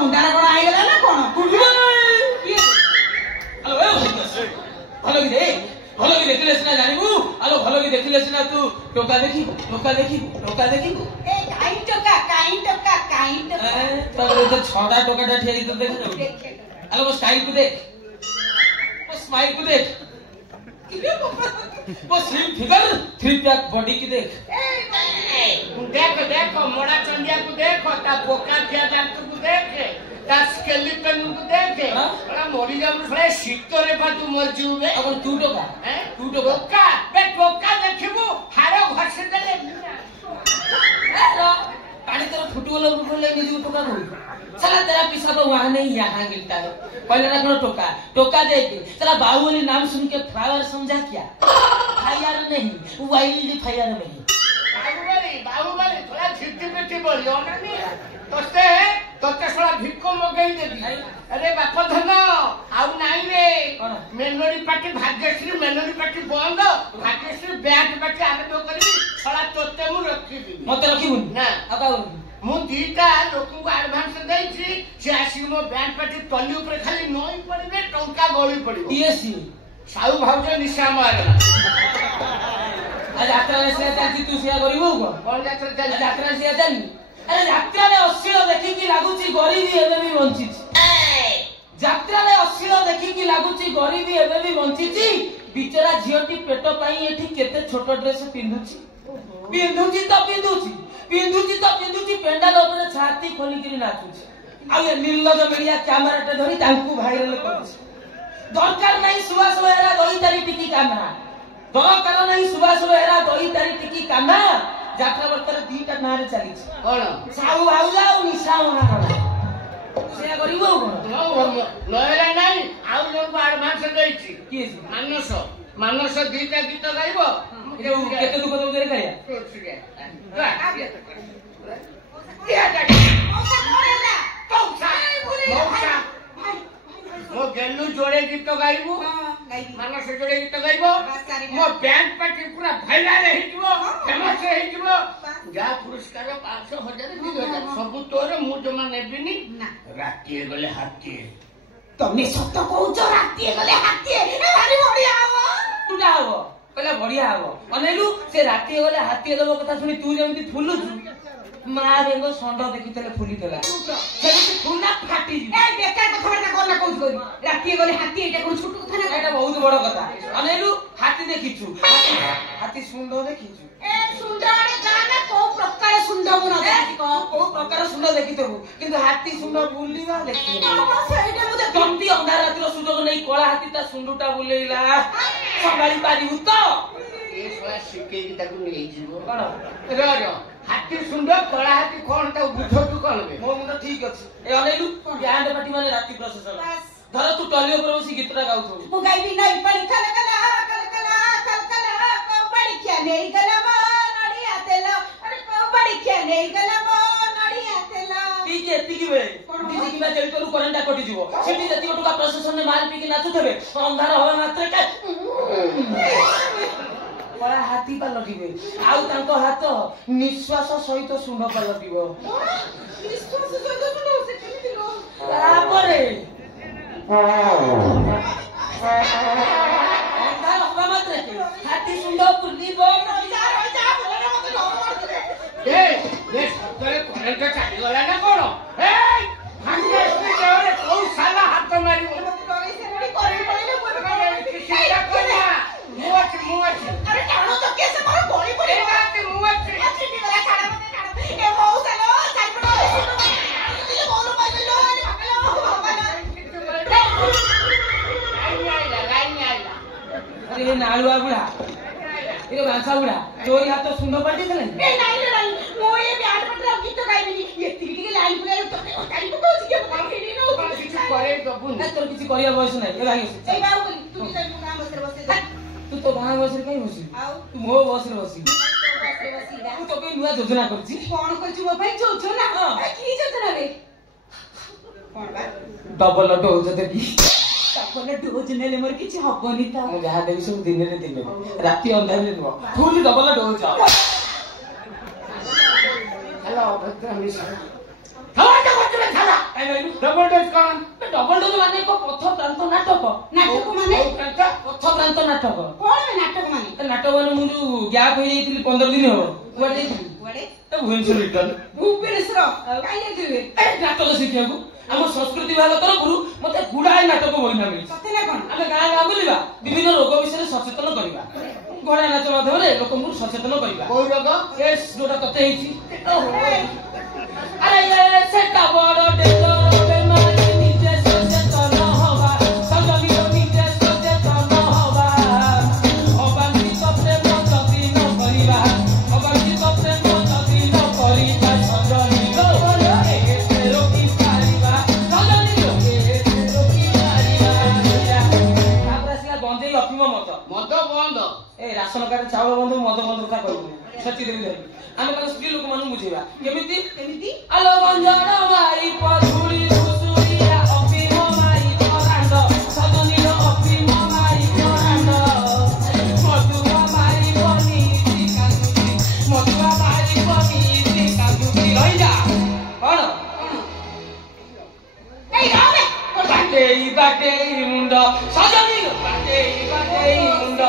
मुंडा कौन आईगला ना कौन भल कि देखिले सिना जानिबू आलो भल कि देखिले सिना तू टोका देखी टोका देखी ए काई टोका तब तो छडा टोकाटा ठेरी तो देख आलो वो स्टाइल को देख वो स्माइल को देख वो slim figure three pack body की देख देख मोड़ा चंदिया को देख ता बोका किया दांत को देख ता स्केलेटन को देख बड़ा मोरी जा बड़े शीतरे पा तू मर जीवे अब तू टोका बोका बे बोका देखिबू हारो घसे देले पानी तेरा फुटबॉल और फुटबॉल ले जो टोका कोई साला तेरा पीछा तो वहां नहीं यहाँ गिरता है पहले ना करो टोका दे के साला बाहुबली नाम सुन के फ्लावर समझा क्या फायर नहीं वाइल्ड फायर नहीं बाहुबली थोड़ा झिट्टी पिट्टी बोलियो ना तोते तोते थोड़ा भिक्को मगई देबी अरे बाप धन आउ नाही रे melody party Bhagyashree melody party बंद भाग्यश्री बैट पार्टी आरंभ करबी थोड़ा तोते मु रखी दी मते रखिबुन ना आका मु दीटा लोकन को एडवांस देछि से आसी मो बैंड पार्टी तली ऊपर खाली नई पड़बे टंका गळी पड़िबो टीएससी साउ भाउज निशा मारला आज यात्रा में से चलती तू सेया करिवो कोन यात्रा चल यात्रा से चल अरे यात्रा में अश्लील देखि कि लागुची गरीबी एबे भी वंचित यात्रा में अश्लील देखि कि लागुची गरीबी एबे भी वंचित बिचरा झियोटी पेट पाई एठी केते छोट ड्रेस पिंधुची पेंडाल ऊपर छाती खोली किरी नाचुची आ ये निर्लज मीडिया कैमरा टे धरी तांकू वायरल करछ दरकार नहीं सुभाष बेहरा दही तारी टिकी कामना दरकार नहीं सुभाष बेहरा दही तारी टिकी कामना यात्रा वर्तर दीटा नारे चली कोन साहू आउ जाऊ निशा होना सेया करिवो कोन नयला नहीं आउ लोग एडवांस देछि की मानस दीटा गीत गाइबो केते दुख दो देरे मो गेलु जोड़े गीत गाइबो मानस जोड़े गीत गाइबो मो बैंड पार्टी पूरा भाइराल हे जिवो फेमस हे जिवो जा पुरस्कार 500,000 2000 सब तोरे मु जमा नेबिनी राती गले हाथी तुमने सत्य कहउछ राती गले हाथी भारी बढ़िया हो टुटा हो कहला बढ़िया हो अनेलु से राती गले हाथी देबो कथा सुनी तू जेमती फुलुछु मां बेंगो संड देखितले फुली देला सेमती फुलना फाटी ए बेकार कथा कोना कहउछ राती गले हाथी एटा कोन छोट कथा ना एटा बहुत बड़ कथा अनेलु हाथी देखिछु हाथी सुंदर देखिछु ए सुंदर गाना को प्रकार सुंदर मुना देखि को प्रकार सुंदर देखितबु किंतु हाथी सुंदर बुलीवा देखि सेटा मुझे गंदी अंधार रातिर सुजोग नहीं कोला हाथी ता सुंडुटा बुलेइला संभाली पारिबु तो ए सोला शिके की ताकू नै जिवो कोन रो हाथी सुंदर कोला हाथी कोन ता बुझो तू कोन बे मो मुंड ठीक अछि ए अनेलु बैंड पार्टी माने राती प्रशासन धर तू टली ऊपर बसी गीतरा गाउथु मु गाइबी नहीं पड़ी कला को बड़ी क्या नहीं गला मो नड़िया तेलो अरे को बड़ी क्या नहीं गला मो नड़िया तेलो ठीक है एतिकी बेले दिदी की चली तोर करंटा कटि जीवो सेठी जति गोटका प्रशासन ने मार पी के नाचुथबे अंधार होवे मात्र के बड़ा हाथी पा लगिबे आउ तांको हाथ निश्वास सहित सुंड पा लगिबो विश्वास सहित सुंड से केमिति लो तापरे अंधार होवे मात्र के हाथी सुंड बुलिबो जा बोले मत डर मार ए देश तोरे करंट चाली गला ना कोन ए भाग्यश्री देवरे कोन साला हाथ मारी डरे से बड़ी करे पड़े किसिया कोना मुआच अरे टाणो तो कैसे मारो गोली पड़े ए बात मुआच अच्छी भी वाला खाना मत टाणो ए बहुत सालो चल पड़ो ये बोलो मत लो अरे नालुआ बुढ़ा इरे बांसा बुढ़ा तोरी हाथ तो सुंदर पड़ती थले ए नहीं मो ये ब्याड पटरा गीत गाइबी ये टिकी के लाइन पुरा तो टाइम को छी के बाकी नहीं नो किछ करे दबु ना तोर किछि करिया बयस नै ए भाई ए बाबू बोली तू भी जाई नाम बसे तू तो गां बस रे कहीं बसी आउ तू मो बस रे बसी बसीदा तू तो के नुआ योजना करछि कोन करछि मो भाई जोजना की जोजना रे कोन बा डबल डोज देबी तापले डोज नेले मोर किछि हबनी ता मु जहा देबी सब दिन रे दिन राती अंधार रे नुआ फुल डबल डोज हेलो भक्त हमेशा खाला तो करते खाला କାଇଁ କହିଲୁ ଡବଲ ଡୋଜ କଣ ଡବଲ ଡୋଜ ମାନେ ଏକ ପଥ ପ୍ରାନ୍ତ ନାଟକ ନାଟକ ମାନେ ପଥ ପ୍ରାନ୍ତ ନାଟକ କଣ ନାଟକ ମାନେ ନାଟକ ମାନେ ମୁଁ ଯୋଉ ଗ୍ୟାପ ହେଇଯାଇଥିଲି 15 ଦିନ ହବ କୁଆଡେ ଯାଇଥିଲି କୁଆଡେ ଭୁବନେଶ୍ୱର ରିଟର୍ନ ଭୁବନେଶ୍ୱର କାଇଁ ଯାଇଥିବେ ନାଟକ ଶିଖିବାକୁ ଆମ ସଂସ୍କୃତି ବିଭାଗ ତରଫରୁ ମତେ ଗୁଡାଏ ନାଟକ ବହିନା ମିଳିଛି ସତେ ନା କଣ ଆମେ ଗାଁ ଗାଁ ବୁଲିବା ବିଭିନ୍ନ ରୋଗ ବିଷୟରେ ସଚେତନ କରିବା ଘୋଡା ନାଚ ମାଧ୍ୟମରେ ଲୋକଙ୍କୁ ସଚେତନ କରିବା କୋଉ ରୋଗ ଯୋଉଟା ତତେ ହେଇଛି ଆରେ ସେଟା ବଡ ଡେଞ୍ଜର ବେମାରୀ ନିଜେ ସଚେତନ ହବା ସଜନୀର ନିଜେ ସଚେତନ ହବା ଅବାଞ୍ଛିତ ପ୍ରେମ ଯଦି ନ କରିବା ଅବାଞ୍ଛିତ ପ୍ରେମ ଯଦି ନ କରିବା ସଜନୀର ରୋକି ପାରିବା ସଜନୀର ରୋକି ପାରିବା ତାପରେ ଆସିଲା ଗଞ୍ଜେଇ ଅଫିମ ମଦ ବନ୍ଦ ଏ ରାସନ କାର୍ଡ ଚାଉଳ ବନ୍ଧ ମଦ ବନ୍ଧ କଥା କହିବୁନି ସେଠି ଦେବି ଧରି ଆମେ ତାଙ୍କ ସ୍ତ୍ରୀ ଲୋକମାନଙ୍କୁ ବୁଝେଇବା କେମିତି କେମିତି ଆଲୋ ଗଞ୍ଜଣ ମାଇ ପଧୁଳି ଘୁଷୁରିଆ ଅଫିମ ମାଇ ପରାଣ୍ଡ ସଜନୀର ଅଫିମ ମାଇ ପରାଣ୍ଡ ମଧୁଆ ମାଇ ପନିତି କାନ୍ଦୁଛି ମଧୁଆ ମାଇ ପନିତି କାନ୍ଦୁଛି ରହିଯା କଣ ଏଇ ରହେ ବାଟେଇ ବାଟେଇ ମୁଣ୍ଡ ସଜନୀର ବାଟେଇ ବାଟେଇ ମୁଣ୍ଡ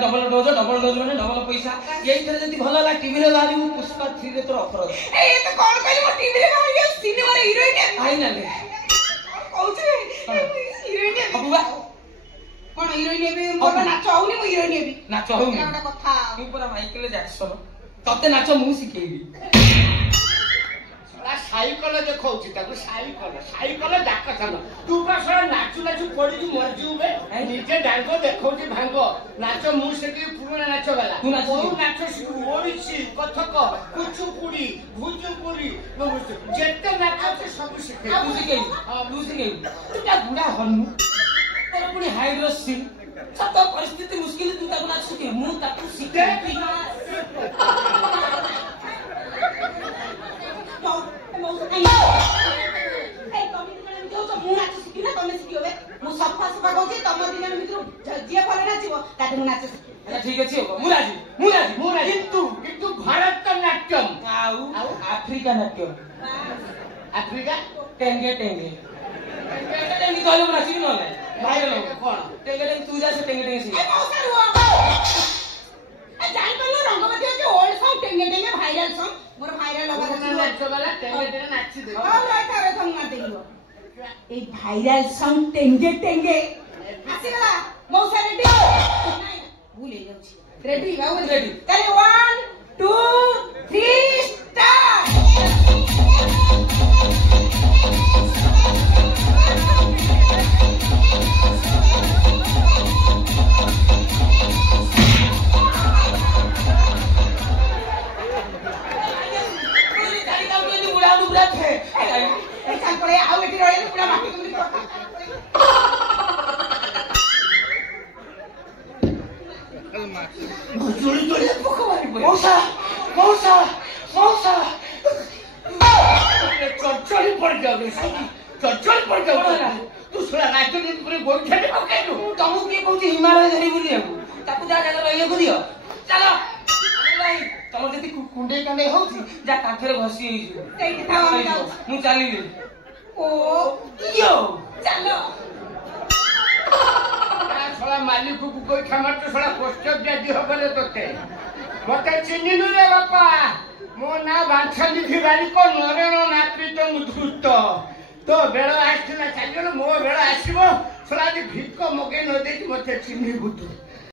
डबल डोज माने डबल पैसा यही तरह जदी भल ला टीवी रे बारी पुष्पा 3 रे तोर ऑफर अछि ए तो कोन कहली मो टीवी रे बाहर सिनेमा रे हीरोइन आई ना ले कहउछ हीरोइन अबुआ कोन हीरोइन भी मोर नाच होउनी मो हीरोइन भी नाच होउनी एटा कथा तू पूरा माइकल जैक्सन तते नाच मु सिखेइबी साइकल देखौछि ताको साइकल डाकथन तू बसरा नाचु नाचु पड़ी मरजू बे निजे डांगो देखौछि भांगो नाच मु सेकी पुराना नाच वाला तू नाच नाच सिखु ओडिसी कथक कुचुपुड़ी भुजुपुड़ी जेते नाच सब सिखे तू सिखेइबी तू ता बुढ़ा हनु तोर पुनी हाइड्रोसिन सब परिस्थिति मुश्किल तू ताको नाच सिखे मु ताको सिखेइबी ठीक अच्छे मुराजी किंतु भरतनाट्यम आफ्रिका नाट्यम आफ्रिका टेंगे टेंगे कहले नाची न भाइरल कोन टेंगे टेंगे तू जा से टेंगे टेंगे सिख जान पल्लो रंगवती के ओल्ड सॉन्ग टेंगे टेंगे भाइरल सॉन्ग मोर भाइरल होगा नाच वाला टेंगे टेंगे नाची दे हां राइट रे तुम ना देखियो ए भाइरल सॉन्ग टेंगे टेंगे आसीगला मौसा रेडी नहीं भूल जाऊ रेडी बाबू रेडी चले 1 2 3 स्टार्ट चढ़ी पड़ जाओ तू सुना नाच दिन पूरे गोइठा दे पकाइलु तमु के कहू हिमालय धरी बुली ताकू जा जगह रहिए को दियो चलो तम जति कुंडे कांडे होउची जा काठरे घसी हेई ସେଇଠି ଥାଅ ଆମେ ଯାଉ मु चाली ଓ यो ଚାଲ थोड़ा मालिक को गोइठा मारते थोड़ा पोस्टर दे हबले तोते मते चिन्हिनु रे बापा मो ना बाछली भिवारी को नरेण नाकृत मुधूत तो बेड़ा आछिना चालियो मो बेड़ा आसीबो थोड़ा भिक्क मगे न देती मते चिन्हि बुतु